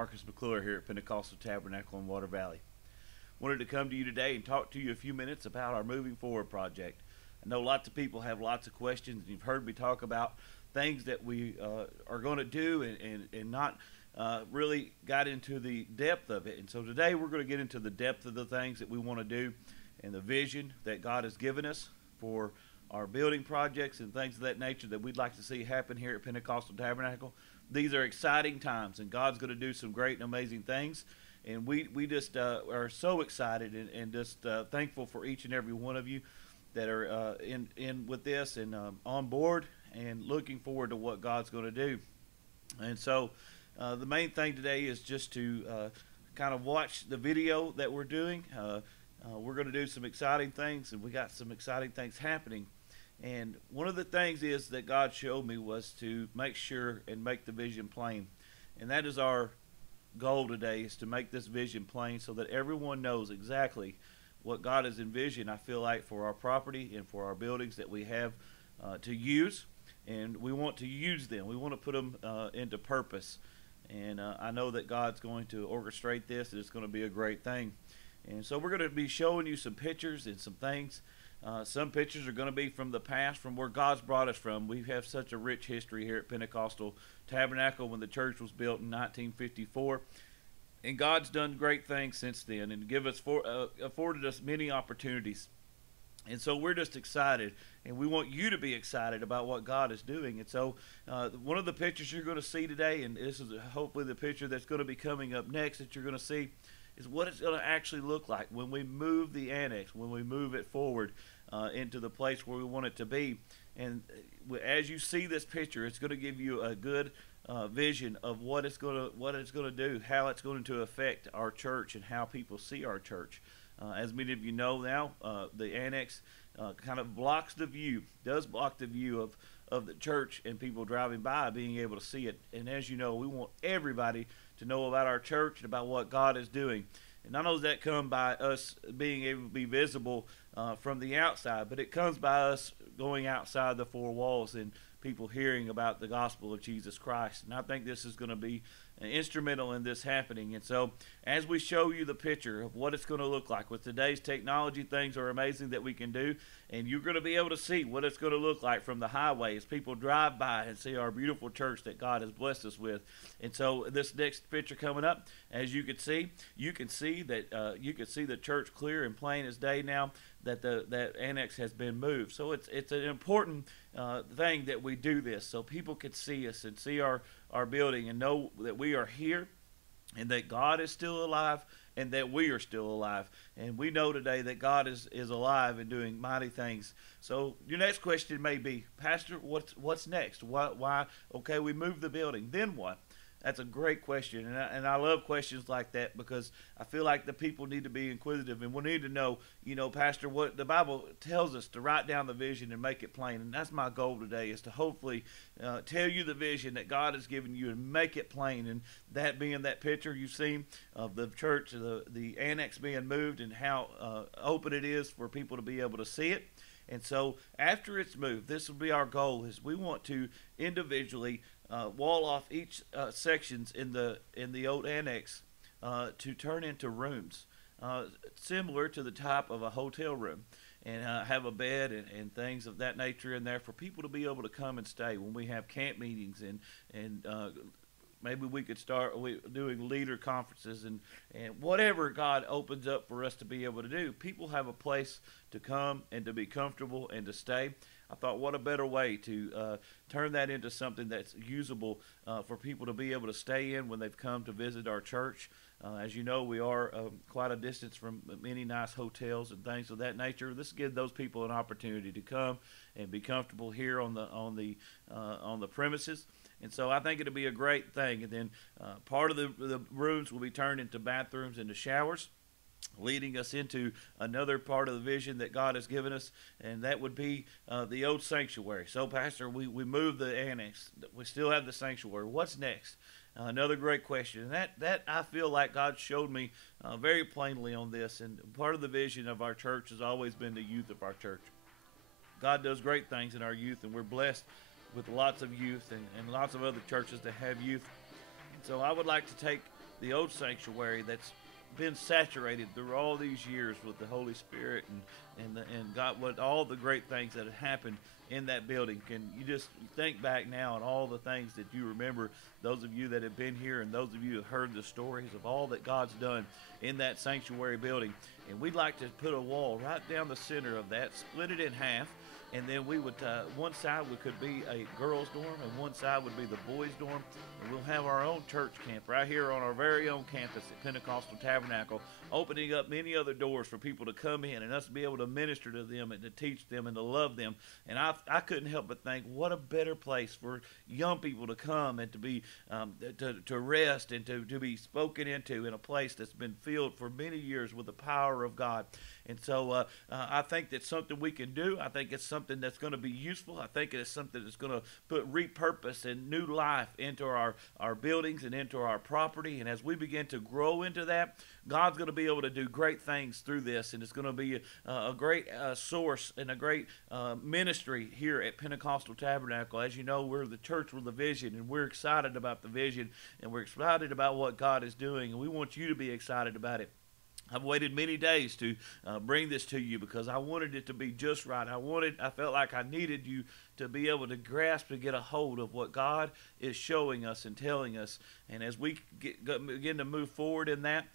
Marcus McClure here at Pentecostal Tabernacle in Water Valley. Wanted to come to you today and talk to you a few minutes about our Moving Forward project. I know lots of people have lots of questions, and you've heard me talk about things that we are going to do and not really got into the depth of it. And so today we're going to get into the depth of the things that we want to do and the vision that God has given us for our building projects and things of that nature that we'd like to see happen here at Pentecostal Tabernacle. These are exciting times, and God's going to do some great and amazing things. And we just are so excited and just thankful for each and every one of you that are in with this and on board and looking forward to what God's going to do. And so the main thing today is just to kind of watch the video that we're doing. We're going to do some exciting things, and we got some exciting things happening. And one of the things is that God showed me was to make sure and make the vision plain. And that is our goal today, is to make this vision plain so that everyone knows exactly what God has envisioned, I feel like, for our property and for our buildings that we have to use. And we want to use them. We want to put them into purpose. And I know that God's going to orchestrate this, and it's going to be a great thing. And so we're going to be showing you some pictures and some things. Some pictures are going to be from the past, from where God's brought us from. We have such a rich history here at Pentecostal Tabernacle when the church was built in 1954. And God's done great things since then and afforded us many opportunities. And so we're just excited, and we want you to be excited about what God is doing. And so one of the pictures you're going to see today, and this is hopefully the picture that's going to be coming up next that you're going to see, is what it's going to actually look like when we move the annex, when we move it forward into the place where we want it to be. And as you see this picture, it's going to give you a good vision of what it's going to do, how it's going to affect our church and how people see our church. As many of you know now, the annex kind of blocks the view, does block the view of the church and people driving by being able to see it. And as you know, we want everybody to know about our church and about what God is doing. And not only does that come by us being able to be visible from the outside, but it comes by us going outside the four walls and people hearing about the gospel of Jesus Christ. And I think this is going to be instrumental in this happening. And so as we show you the picture of what it's going to look like with today's technology, things are amazing that we can do, and you're going to be able to see what it's going to look like from the highway as people drive by and see our beautiful church that God has blessed us with. And so this next picture coming up, as you can see that you can see the church clear and plain as day now, that that annex has been moved. So it's an important thing that we do this so people can see us and see our building and know that we are here and that God is still alive and that we are still alive. And we know today that God is alive and doing mighty things. So your next question may be, Pastor, what's next? Why? Okay, we moved the building. Then what? That's a great question, and I love questions like that because I feel like the people need to be inquisitive, and we need to know, Pastor, what the Bible tells us to write down the vision and make it plain. And that's my goal today, is to hopefully tell you the vision that God has given you and make it plain. And that being that picture you've seen of the church, the annex being moved, and how open it is for people to be able to see it. And so after it's moved, this will be our goal, is we want to individually wall off each sections in the old annex to turn into rooms, similar to the type of a hotel room, and have a bed and things of that nature in there for people to be able to come and stay when we have camp meetings and maybe we could start doing leader conferences and whatever God opens up for us to be able to do. People have a place to come and to be comfortable and to stay. I thought, what a better way to turn that into something that's usable for people to be able to stay in when they've come to visit our church. As you know, we are quite a distance from many nice hotels and things of that nature. This gives those people an opportunity to come and be comfortable here on the premises. And so I think it'll be a great thing. And then part of the rooms will be turned into bathrooms and to showers, leading us into another part of the vision that God has given us, and that would be the old sanctuary. So, Pastor, we moved the annex. We still have the sanctuary. What's next? Another great question. And that I feel like God showed me very plainly on this, and part of the vision of our church has always been the youth of our church. God does great things in our youth, and we're blessed with lots of youth and lots of other churches that have youth. So I would like to take the old sanctuary that's been saturated through all these years with the Holy Spirit and God, what all the great things that have happened in that building. Can you just think back now on all the things that you remember, those of you that have been here and those of you who have heard the stories of all that God's done in that sanctuary building. And we'd like to put a wall right down the center of that, split it in half, and then we would, one side could be a girls' dorm, and one side would be the boys' dorm, and we'll have our own church camp right here on our very own campus at Pentecostal Tabernacle, opening up many other doors for people to come in and us to be able to minister to them and to teach them and to love them. And I couldn't help but think, what a better place for young people to come and to be to rest and to be spoken into in a place that's been filled for many years with the power of God. And so I think that's something we can do. I think it's something that's going to be useful. I think it's something that's going to put repurpose and new life into our buildings and into our property. And as we begin to grow into that, God's going to be able to do great things through this. And it's going to be a great source and a great ministry here at Pentecostal Tabernacle. As you know, we're the church with a vision, and we're excited about the vision, and we're excited about what God is doing, and we want you to be excited about it. I've waited many days to bring this to you because I wanted it to be just right. I felt like I needed you to be able to grasp and get a hold of what God is showing us and telling us. And as we begin to move forward in that,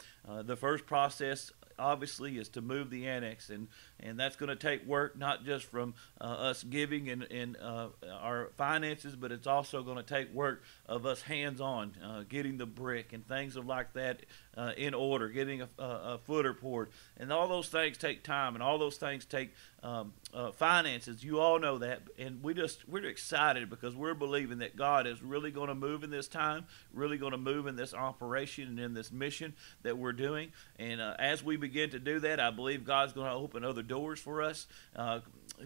the first process obviously is to move the annex, and that's going to take work, not just from us giving and our finances, but it's also going to take work of us hands-on, getting the brick and things like that in order, getting a footer poured, and all those things take time, and all those things take finances. You all know that, and we're excited because we're believing that God is really going to move in this time, really going to move in this operation and in this mission that we're doing. And as we begin to do that, I believe God's going to open other doors for us.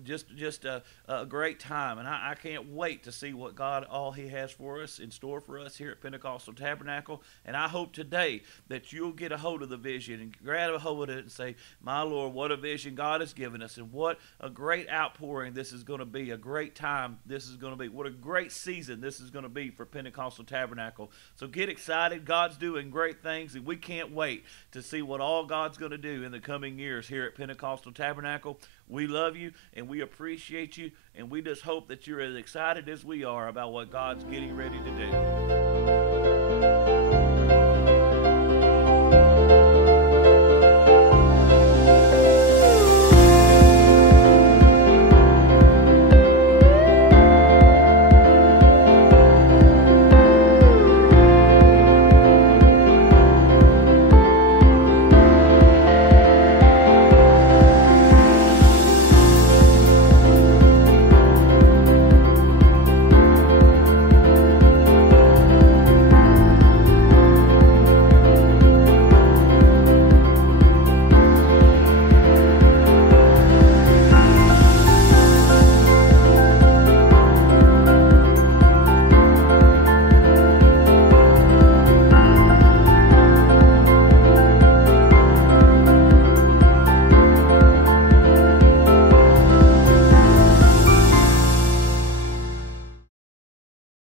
Just a great time, and I can't wait to see what God all He has for us in store for us here at Pentecostal Tabernacle. And I hope today that you'll get a hold of the vision and grab a hold of it and say, "My Lord, what a vision God has given us, and what a great outpouring this is going to be, a great time this is going to be, what a great season this is going to be for Pentecostal Tabernacle." So get excited. God's doing great things, and we can't wait to see what all God's going to do in the coming years here at Pentecostal Tabernacle. We love you, and we appreciate you, and we just hope that you're as excited as we are about what God's getting ready to do.